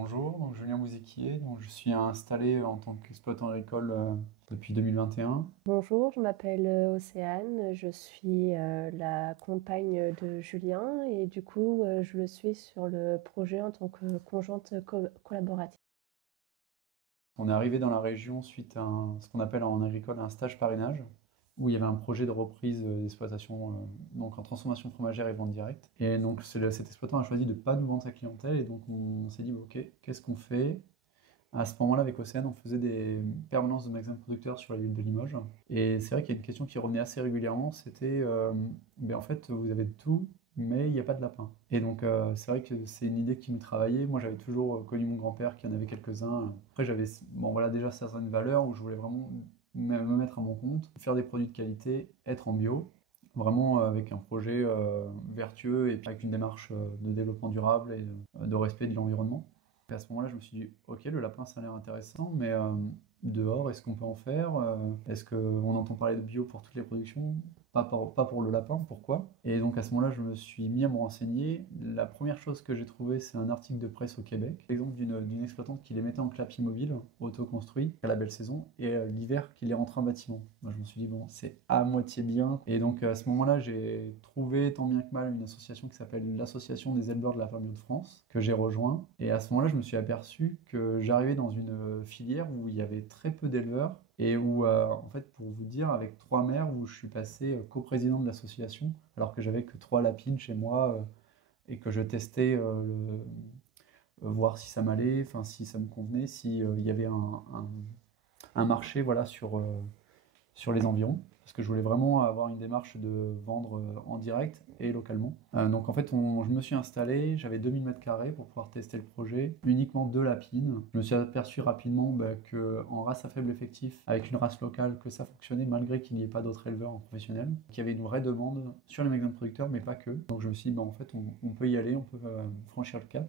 Bonjour, donc Julien Bouziquier, donc je suis installé en tant qu'exploitant agricole depuis 2021. Bonjour, je m'appelle Océane, je suis la compagne de Julien et du coup je le suis sur le projet en tant que conjointe collaborative. On est arrivé dans la région suite à ce qu'on appelle en agricole un stage parrainage, où il y avait un projet de reprise d'exploitation donc en transformation fromagère et vente directe. Et donc cet exploitant a choisi de ne pas nous vendre sa clientèle et donc on s'est dit bah, ok, qu'est-ce qu'on fait? À ce moment-là, avec Océane, on faisait des permanences de magasins producteurs sur la ville de Limoges. Et c'est vrai qu'il y a une question qui revenait assez régulièrement, c'était, ben en fait, vous avez tout, mais il n'y a pas de lapin. Et donc, c'est vrai que c'est une idée qui me travaillait. Moi, j'avais toujours connu mon grand-père qui en avait quelques-uns. Après, j'avais, bon, voilà, déjà certaines valeurs où je voulais vraiment me mettre à mon compte, faire des produits de qualité, être en bio, vraiment avec un projet vertueux et puis avec une démarche de développement durable et de respect de l'environnement. Et à ce moment-là, je me suis dit, ok, le lapin, ça a l'air intéressant, mais dehors, est-ce qu'on peut en faire? Est-ce qu'on entend parler de bio pour toutes les productions? Pas pour le lapin, pourquoi? Et donc à ce moment-là, je me suis mis à me renseigner. La première chose que j'ai trouvée, c'est un article de presse au Québec, l'exemple d'une exploitante qui les mettait en clapier mobile, auto-construit, à la belle saison, et l'hiver, qui les rentrait en bâtiment. Moi, je me suis dit, bon, c'est à moitié bien. Et donc à ce moment-là, j'ai trouvé tant bien que mal une association qui s'appelle l'Association des éleveurs de la ferme de France, que j'ai rejoint. Et à ce moment-là, je me suis aperçu que j'arrivais dans une filière où il y avait très peu d'éleveurs et où, en fait, pour vous dire, avec 3 mères, où je suis passé coprésident de l'association, alors que j'avais que 3 lapines chez moi et que je testais voir si ça m'allait, enfin si ça me convenait, si il y avait un marché voilà, sur les environs, parce que je voulais vraiment avoir une démarche de vendre en direct et localement. Donc en fait, je me suis installé, j'avais 2000 mètres carrés pour pouvoir tester le projet, uniquement 2 lapines. Je me suis aperçu rapidement qu'en race à faible effectif, avec une race locale, que ça fonctionnait malgré qu'il n'y ait pas d'autres éleveurs en professionnel, qu'il y avait une vraie demande sur les magasins de producteurs, mais pas que. Donc je me suis dit, en fait, on peut y aller, on peut franchir le cap.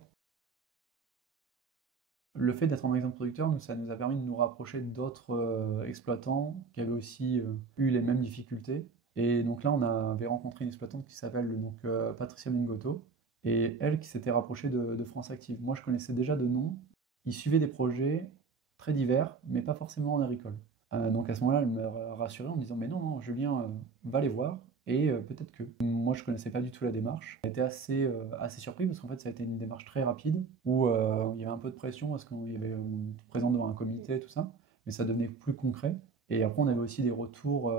Le fait d'être en magasin de producteur, ça nous a permis de nous rapprocher d'autres exploitants qui avaient aussi eu les mêmes difficultés. Et donc là, on avait rencontré une exploitante qui s'appelle Patricia Mingotto, et elle qui s'était rapprochée de France Active. Moi, je connaissais déjà de nom. Ils suivaient des projets très divers, mais pas forcément en agricole. Donc à ce moment-là, elle me rassurait en me disant, mais non, non, Julien, va les voir, et peut-être que. Moi, je connaissais pas du tout la démarche. J'ai été assez surpris parce qu'en fait, ça a été une démarche très rapide où il y avait un peu de pression parce qu'on y avait on était présent devant un comité et tout ça, mais ça devenait plus concret. Et après, on avait aussi des retours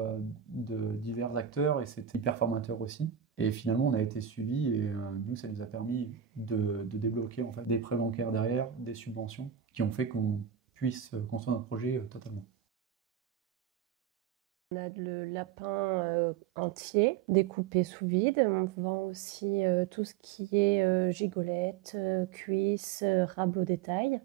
de divers acteurs et c'était hyper formateur aussi. Et finalement, on a été suivis et nous, ça nous a permis de débloquer en fait des prêts bancaires derrière, des subventions qui ont fait qu'on puisse construire notre projet totalement. On a le lapin entier, découpé sous vide. On vend aussi tout ce qui est gigolette, cuisses, rables au détail.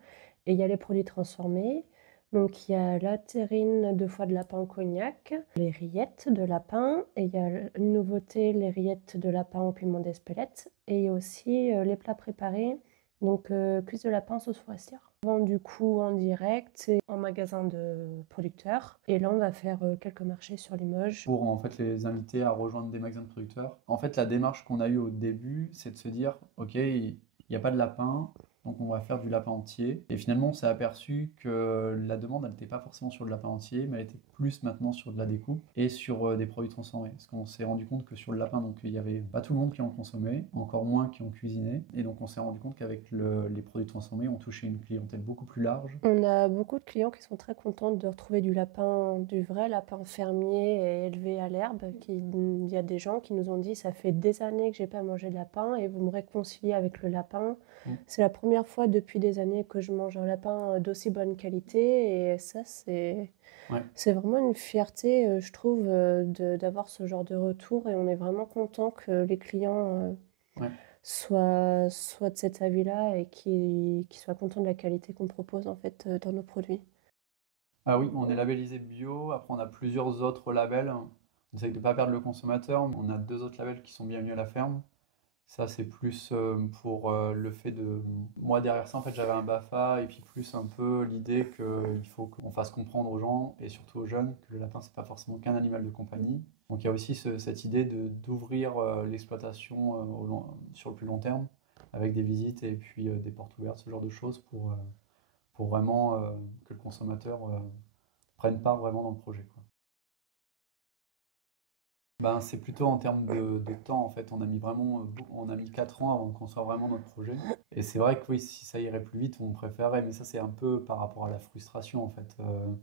Et il y a les produits transformés. Donc il y a la terrine de foie de lapin au cognac, les rillettes de lapin, et il y a une nouveauté, les rillettes de lapin au piment d'Espelette, et il y a aussi les plats préparés, donc cuisses de lapin sauce forestière. On vend du coup en direct et en magasin de producteurs. Et là on va faire quelques marchés sur Limoges. Pour en fait les inviter à rejoindre des magasins de producteurs. En fait, la démarche qu'on a eue au début, c'est de se dire, ok, il n'y a pas de lapin, donc on va faire du lapin entier. Et finalement, on s'est aperçu que la demande, elle n'était pas forcément sur le lapin entier, mais elle était plus maintenant sur de la découpe et sur des produits transformés. Parce qu'on s'est rendu compte que sur le lapin, donc il y avait pas tout le monde qui en consommait, encore moins qui en cuisinait. Et donc on s'est rendu compte qu'avec les produits transformés, on touchait une clientèle beaucoup plus large. On a beaucoup de clients qui sont très contents de retrouver du lapin, du vrai lapin fermier et élevé à l'herbe. Il y a des gens qui nous ont dit, ça fait des années que j'ai pas mangé de lapin et vous me réconciliez avec le lapin. Mm. C'est la première fois depuis des années que je mange un lapin d'aussi bonne qualité et ça, Ouais. c'est vraiment une fierté, je trouve, d'avoir ce genre de retour et on est vraiment content que les clients Ouais. soient de cet avis-là et qui soient contents de la qualité qu'on propose en fait dans nos produits. Ah oui, on est labellisé bio. Après, on a plusieurs autres labels. On essaye de ne pas perdre le consommateur. On a 2 autres labels qui sont bienvenus à la ferme. Ça, c'est plus pour le fait de. Moi, derrière ça, en fait, j'avais un BAFA et puis plus un peu l'idée qu'il faut qu'on fasse comprendre aux gens et surtout aux jeunes que le lapin, c'est pas forcément qu'un animal de compagnie. Donc, il y a aussi cette idée d'ouvrir l'exploitation sur le plus long terme avec des visites et puis des portes ouvertes, ce genre de choses pour vraiment que le consommateur prenne part vraiment dans le projet, quoi. Ben, c'est plutôt en termes de temps en fait. On a mis vraiment, on a mis 4 ans avant de construire vraiment notre projet. Et c'est vrai que oui, si ça irait plus vite, on préférerait, mais ça c'est un peu par rapport à la frustration en fait. Euh,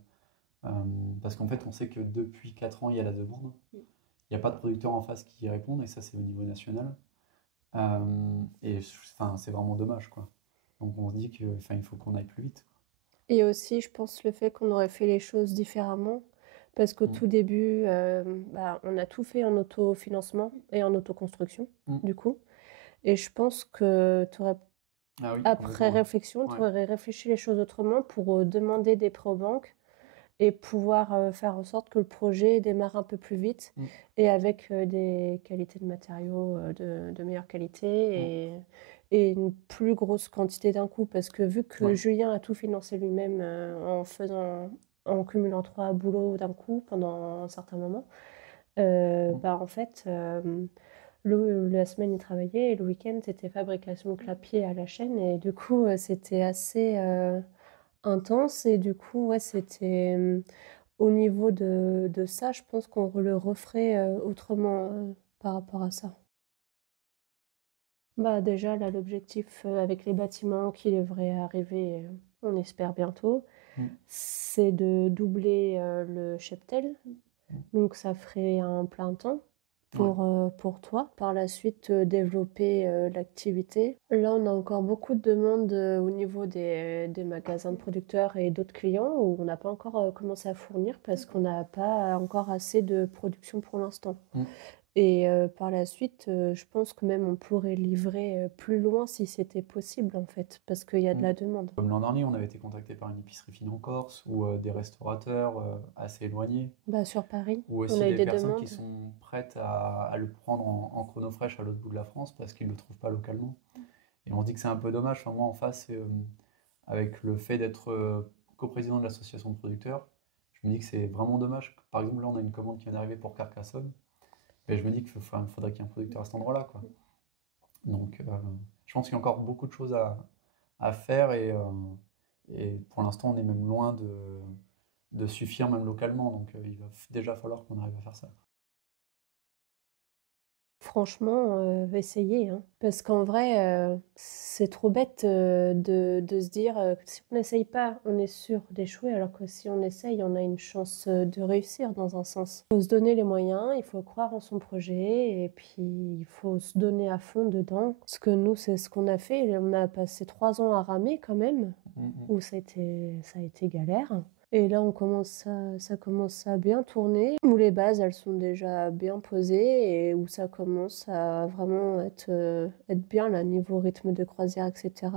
Parce qu'en fait, on sait que depuis 4 ans, il y a la demande. Il n'y a pas de producteurs en face qui y répondent, et ça c'est au niveau national. Et enfin, c'est vraiment dommage, quoi. Donc on se dit que, enfin, il faut qu'on aille plus vite. Et aussi, je pense le fait qu'on aurait fait les choses différemment, parce qu'au Mm. tout début, bah, on a tout fait en autofinancement et en autoconstruction, Mm. du coup. Et je pense que Ah oui, après complètement, ouais. réflexion, tu Ouais. aurais réfléchi les choses autrement pour demander des prêts aux banques et pouvoir faire en sorte que le projet démarre un peu plus vite Mm. et avec des qualités de matériaux de meilleure qualité Mm. et une plus grosse quantité d'un coup. Parce que vu que Ouais. Julien a tout financé lui-même en cumulant 3 boulots d'un coup pendant un certain moment, Mm. bah en fait, la semaine il travaillait et le week-end c'était fabrication de clapier à la chaîne et du coup c'était assez intense et du coup ouais c'était au niveau de ça, je pense qu'on le referait autrement par rapport à ça. Bah déjà là l'objectif avec les bâtiments qui devraient arriver, on espère bientôt, Mm. c'est de doubler le cheptel. Mm. Donc ça ferait un plein temps Ouais. pour toi. Par la suite, développer l'activité. Là, on a encore beaucoup de demandes au niveau des magasins de producteurs et d'autres clients où on n'a pas encore commencé à fournir parce qu'on n'a pas encore assez de production pour l'instant. Mm. Et par la suite, je pense que même on pourrait livrer plus loin si c'était possible en fait, parce qu'il y a de Mm. la demande. Comme l'an dernier, on avait été contacté par une épicerie fine en Corse ou des restaurateurs assez éloignés, Bah, sur Paris, ou on aussi a eu des des personnes qui demandes. sont prêtes à le prendre en chrono fraîche à l'autre bout de la France parce qu'ils ne le trouvent pas localement. Et on se dit que c'est un peu dommage. Enfin, moi, en face, avec le fait d'être coprésident de l'association de producteurs, je me dis que c'est vraiment dommage. Par exemple, là, on a une commande qui vient d'arriver pour Carcassonne. Et je me dis qu'il faudrait qu'il y ait un producteur à cet endroit-là, quoi. Donc, je pense qu'il y a encore beaucoup de choses à faire et pour l'instant, on est même loin de suffire, même localement. Donc, il va déjà falloir qu'on arrive à faire ça. Franchement, essayer, hein. Parce qu'en vrai, c'est trop bête, de se dire, que si on n'essaye pas, on est sûr d'échouer, alors que si on essaye, on a une chance, de réussir dans un sens. Il faut se donner les moyens, il faut croire en son projet et puis il faut se donner à fond dedans. Parce que nous, c'est ce qu'on a fait. On a passé 3 ans à ramer quand même, Mhm. où ça a été galère. Et là, ça commence à bien tourner, où les bases, elles sont déjà bien posées et où ça commence à vraiment être bien, là, niveau rythme de croisière, etc.